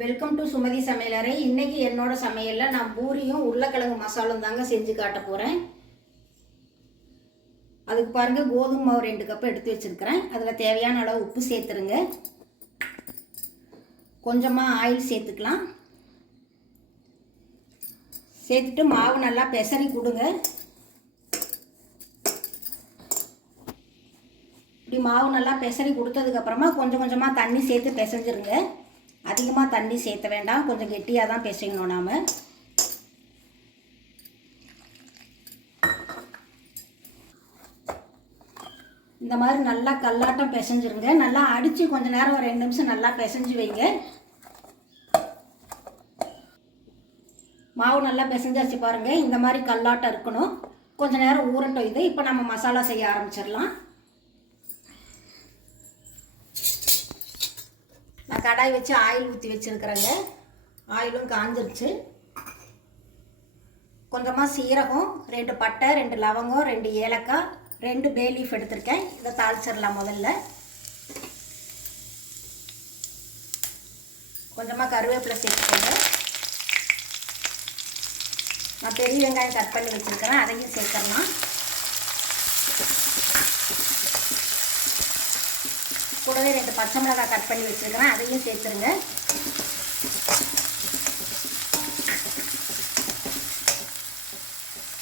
Welcome to Sumathi சமையலறை. இன்னைக்கு என்னோட சமையலில் நான் பூரியும் உருளைக்கிழங்கு மசாலும் தாங்க செஞ்சு காட்ட போகிறேன். அதுக்கு பாருங்கள், கோதுமை மாவு 2 கப் எடுத்து வச்சுருக்கிறேன். அதில் தேவையான அளவு உப்பு சேர்த்துருங்க. கொஞ்சமாக ஆயில் சேர்த்துக்கலாம். சேர்த்துட்டு மாவு நல்லா பெசரி கொடுங்க. இப்படி மாவு நல்லா பெசரி கொடுத்ததுக்கப்புறமா கொஞ்சம் கொஞ்சமாக தண்ணி சேர்த்து பிசைஞ்சிருங்க. அதிகமாக தண்ணி சேர்த்த வேண்டாம், கொஞ்சம் கெட்டியாக தான் பிசையணும். நாம் இந்த மாதிரி நல்லா கல்லாட்டம் பிசைஞ்சிருங்க. நல்லா அடித்து கொஞ்சம் நேரம் ஒரு 2 நிமிஷம் நல்லா பிசைஞ்சு வைங்க. மாவு நல்லா பிசைஞ்சாச்சு பாருங்கள். இந்த மாதிரி கல்லாட்டம் இருக்கணும். கொஞ்சம் நேரம் ஊறட்டும். இது இப்போ நம்ம மசாலா செய்ய ஆரம்பிச்சிடலாம். நான் கடாய் வச்சு ஆயில் ஊற்றி வச்சுருக்கிறேங்க. ஆயிலும் காஞ்சிருச்சு. கொஞ்சமாக சீரகம், 2 பட்டை, 2 லவங்கம், 2 ஏலக்காய், 2 பே லீஃப் எடுத்திருக்கேன். இதை தாளிச்சிடலாம். முதல்ல கொஞ்சமாக கருவேப்பிலை சேர்த்துக்கோங்க. நான் பெரிய வெங்காயம் கட் பண்ணி வச்சுருக்கிறேன், அதையும் சேர்த்துடலாம். கூடவே 2 பச்சை மிளகாய் கட் பண்ணி வச்சுருக்கிறேன், அதையும் சேர்த்துருங்க.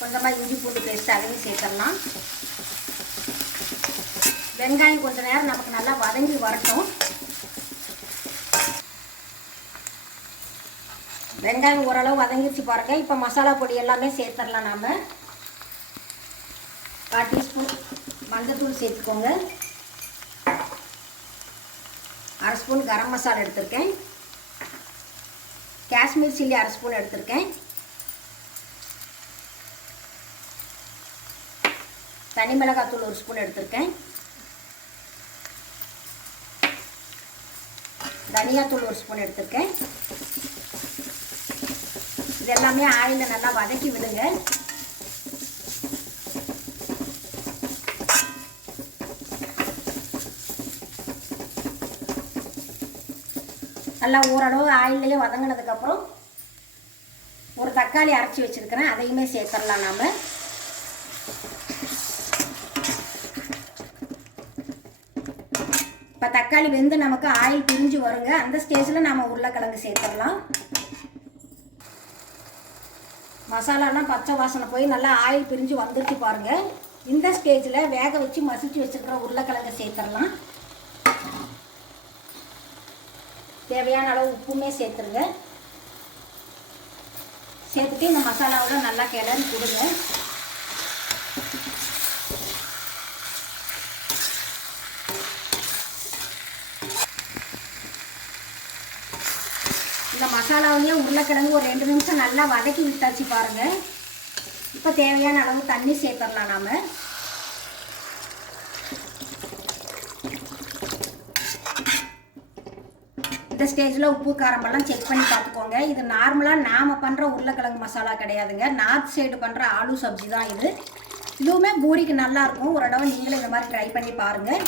கொஞ்சமாக இஞ்சி பூண்டு பேஸ்ட் அதையும் சேர்த்துடலாம். வெங்காயம் கொஞ்சம் நேரம் நமக்கு நல்லா வதங்கி வரட்டும். வெங்காயம் ஓரளவு வதங்கிடுச்சு பாருங்கள். இப்போ மசாலா பொடி எல்லாமே சேர்த்துடலாம். நாம் 1/4 டீஸ்பூன் மஞ்சள்தூள் சேர்த்துக்கோங்க. 1/2 ஸ்பூன் கரம் மசாலா எடுத்திருக்கேன். காஷ்மீர் சில்லி 1/2 ஸ்பூன் எடுத்திருக்கேன். தனி மிளகாத்தூள் 1 ஸ்பூன் எடுத்திருக்கேன். தனியாத்தூள் 1 ஸ்பூன் எடுத்திருக்கேன். இது எல்லாமே ஆயிலில் நல்லா வதக்கி விடுங்க. நல்லா ஓரளவு ஆயிலே வதங்கினதுக்கப்புறம் ஒரு தக்காளி அரைச்சி வச்சுருக்கிறேன், அதையுமே சேர்த்துடலாம். நாம் இப்போ தக்காளி வெந்து நமக்கு ஆயில் பிரிஞ்சு வருங்க. அந்த ஸ்டேஜில் நாம் உருளைக்கிழங்கு சேர்த்துடலாம். மசாலாலாம் பச்சை வாசனை போய் நல்லா ஆயில் பிரிஞ்சு வந்துருச்சு பாருங்கள். இந்த ஸ்டேஜில் வேக வச்சு மசிச்சு வச்சுருக்கிற உருளைக்கிழங்கு சேர்த்துடலாம். தேவையான அளவு உப்புமே சேர்த்துருங்க. சேர்த்துட்டு இந்த மசாலாவோட நல்லா கிளறி கொடுங்க. இந்த மசாலாவிலேயே உருளைக்கிழங்கு ஒரு 2 நிமிஷம் நல்லா வதக்கி விட்டாச்சு பாருங்கள். இப்போ தேவையான அளவு தண்ணி சேர்த்துடலாம். நாம் இந்த ஸ்டேஜில் உப்பு காரமெல்லாம் செக் பண்ணி பார்த்துக்கோங்க. இது நார்மலாக நாம் பண்ணுற உருளைக்கிழங்கு மசாலா கிடையாதுங்க. நார்த் சைடு பண்ணுற ஆலு சப்ஜி தான் இது. இதுவுமே பூரிக்கு நல்லாயிருக்கும். ஒரு தடவை நீங்களும் இந்த மாதிரி ட்ரை பண்ணி பாருங்கள்.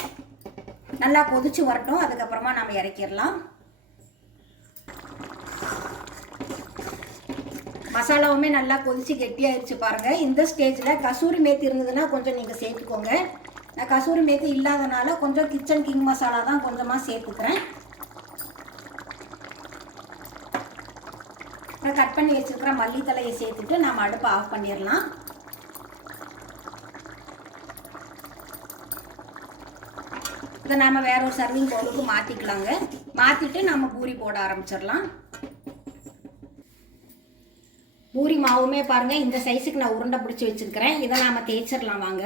நல்லா கொதிச்சு வரட்டும். அதுக்கப்புறமா நம்ம இறக்கிடலாம். மசாலாவுமே நல்லா கொதிச்சு கெட்டியாகிடுச்சு பாருங்கள். இந்த ஸ்டேஜில் கசூரி மேத்தி இருந்ததுன்னா கொஞ்சம் நீங்கள் சேர்த்துக்கோங்க. நான் கசூரி மேத்தி இல்லாதனால கொஞ்சம் கிச்சன் கிங் மசாலா தான் கொஞ்சமாக சேர்த்துக்கிறேன். கட் பண்ணி வச்சுருக்கிற மல்லித்தலையை சேர்த்துட்டு நாம் அடுப்பை ஆஃப் பண்ணிடலாம். இதை நாம் வேற ஒரு சர்விங் பவுலுக்கு மாற்றிக்கலாங்க. மாற்றிட்டு நம்ம பூரி போட ஆரம்பிச்சிடலாம். பூரி மாவுமே பாருங்கள், இந்த சைஸுக்கு நான் உருண்டை பிடிச்சி வச்சுருக்கிறேன். இதை நாம் தேய்ச்சிடலாம் வாங்க.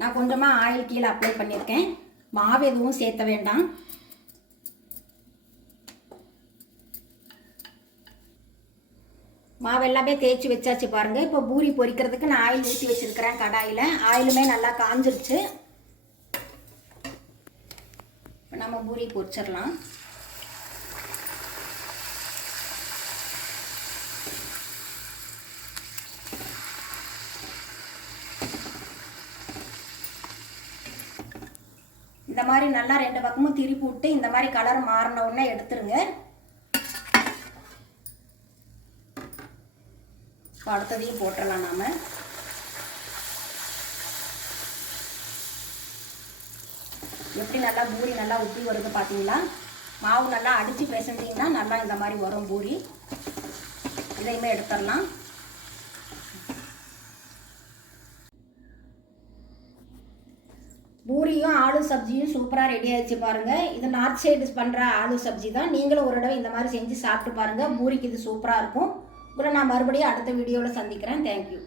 நான் கொஞ்சமாக ஆயில் கீழே அப்ளை பண்ணியிருக்கேன். மாவு எதுவும் சேர்த்த வேண்டாம். மாவு எல்லாமே தேய்ச்சி வச்சாச்சு பாருங்கள். இப்போ பூரி பொரிக்கிறதுக்கு நான் ஆயில் ஊற்றி வச்சுருக்கிறேன் கடாயில். ஆயிலுமே நல்லா காஞ்சிருச்சு. இப்போ நம்ம பூரி பொரிச்சிடலாம். இந்த இந்த மாதிரி நல்லா 2 பக்கமும் திருப்பி விட்டு இந்த மாதிரி கலர் மாறின உடனே எடுத்துருங்க. அடுத்ததையும் போட்டுடலாம் நாம. எப்படி நல்லா பூரி நல்லா ஊற்றி வருது பார்த்தீங்களா? மாவு நல்லா அடித்து பிசைஞ்சிங்கன்னா நல்லா இந்த மாதிரி வரும் பூரி. இதையுமே எடுத்துடலாம். பூரியும் ஆலு சப்ஜியும் சூப்பராக ரெடி ஆகிடுச்சு பாருங்கள். இது நார்த் சைடு பண்ணுற ஆலு சப்ஜி தான். நீங்களும் ஒரு தடவை இந்த மாதிரி செஞ்சு சாப்பிட்டு பாருங்கள். பூரிக்கு இது சூப்பராக இருக்கும். உங்களை நான் மறுபடியும் அடுத்த வீடியோவில் சந்திக்கிறேன். தேங்க்யூ.